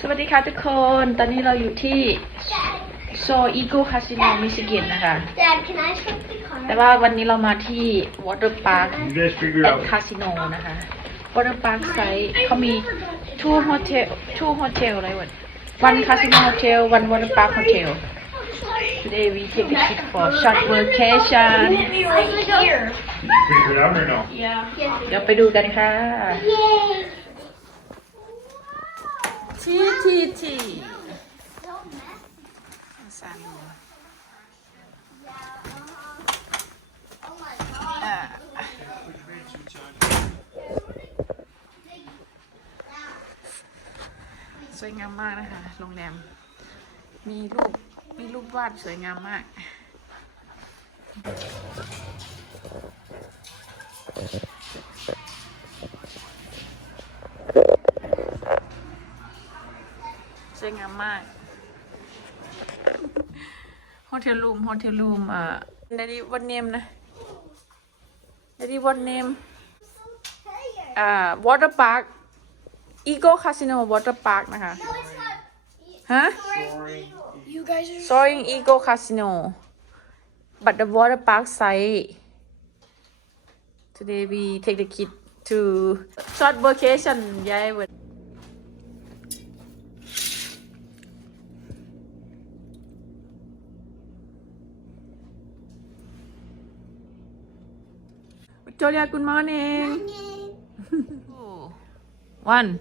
สวัสดีค่ะทุกคน ตอนนี้เราอยู่ที่โซอีโกคาสิโนมิชิแกนนะคะ Dad, can I check the car? แต่ว่าวันนี้เรามาที่วอเตอร์พาร์ค You guys figure เป็น out. คาสิโนนะคะวอเตอร์พาร์คไซต์เขามี two hotel two hotel อะไรวะ one casino hotel one water park hotel today we take the kid for short vacation Be right here. Figure it out or no? Yeah. Yes. เดี๋ยวไปดูกันค่ะ Yay. ทีทีทีสั่นสวยงามมากนะคะโรงแรมมีรูป มีรูปวาดสวยงามมาก Thank you. วยงามมากโฮเทลรูมโฮเทลรูมอ่ะไดดีวันเนมนะไดดีวันเนมอ่าวอเตอร์พาร์คอีโก้คาสิโนวอเตอร์พาร์คนะคะฮะ Soaring Eagle Casino but the water park site today we take the kid to short vacation yeah Victoria, good morning. Morning. One.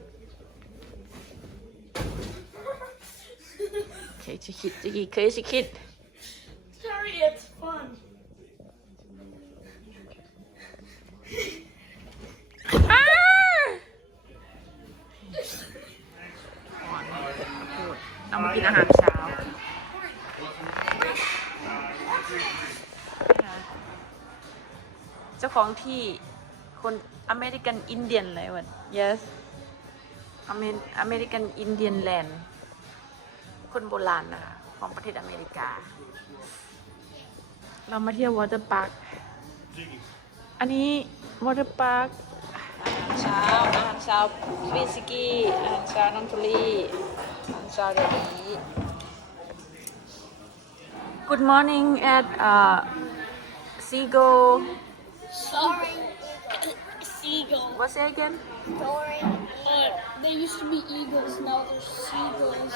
Okay, Chicky, Chicky, crazy kid. Sorry, it's fun. ah! มากินอาหารเช้าของที่คนอเมริกันอินเดียนเลยวัน yes อเมอเมริกันอินเดียนแลนด์คนโบราณนะคะของประเทศอเมริกา เรามาเที่ยววอเตอร์พาร์ค อันนี้วอเตอร์พาร์คอาหารเช้า อาหารเช้าวิสกี้ อาหารเช้าน้ำทุลีอาหารเช้าเดี๋ยวนี้ Good morning at uh, Seagull Soaring eagle. Seagull. What's that again? Soaring eagle. they used to be eagles, now they're seagulls.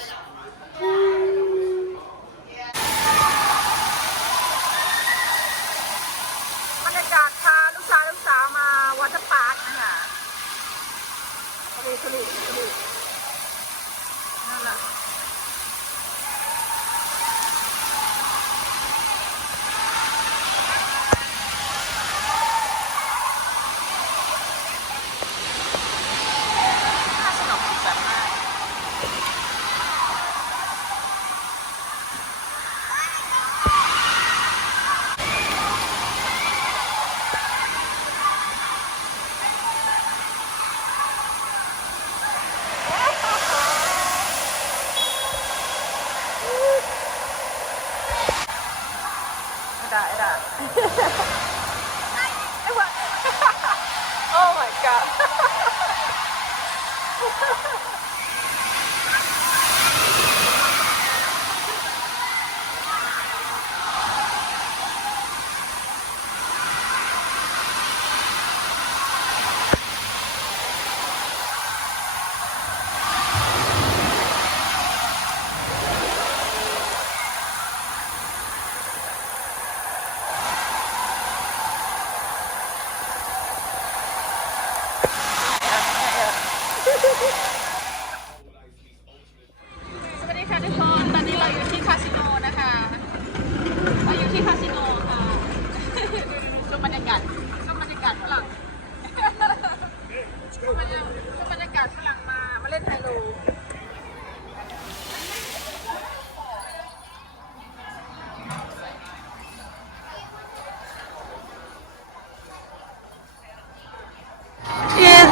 Salute, salute. Nala. ハハハハ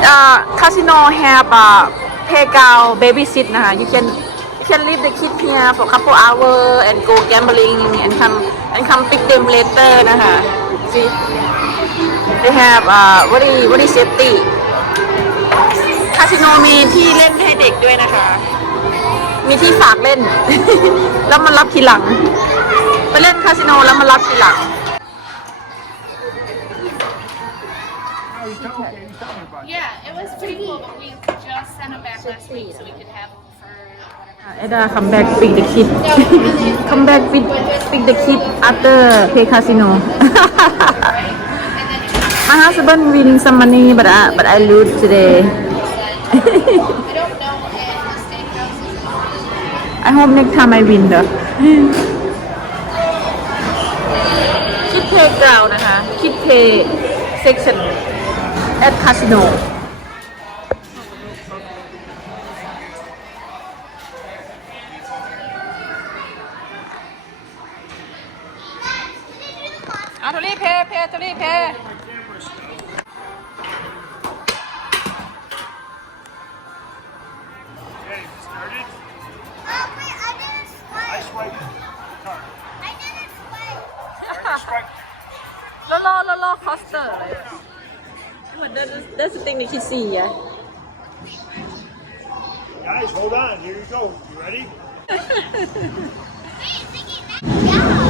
uh, casino have a playground babysit นะคะ you can you can leave the kid here for couple hour and go gambling and come and come pick them later นะคะ see they have a uh, very very safety คาสิโนมีที่เล่นให้เด็กด้วยนะคะ มีที่ฝากเล่น แล้วมันรับทีหลัง ไปเล่นคาสิโนแล้วมันรับทีหลัง last w e o we could h a v them for. เอดาคัมแบ็กปิกเดอะคิดคัมแบ็กปิกปิกเดอะคิด after play casino มาฮาสเบนวินซัมมานีบัตอะบัตไอล t I don't know e t o d a y i hope next time I win the อคิดเพย์กราวนะคะคิดเพย e เซ็กชัน at casino แพ้แพ้ตัวนี้แพ้ลอลอลอลอคอสเตอร์อะไรเหมือน oh, that's that's the thing that you see yeah guys hold on here you go you ready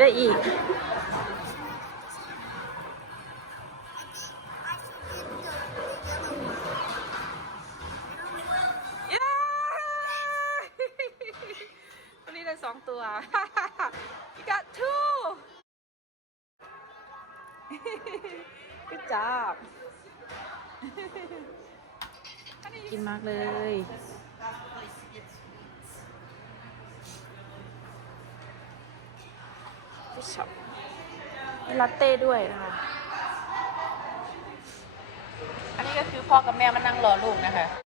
ได้อีกวันนี้ได้สองตัว you got two good job กินมากเลยฟิชชอลาเต้ด้วยนะคะ อันนี้ก็คือพ่อกับแม่มานั่งรอลูกนะคะ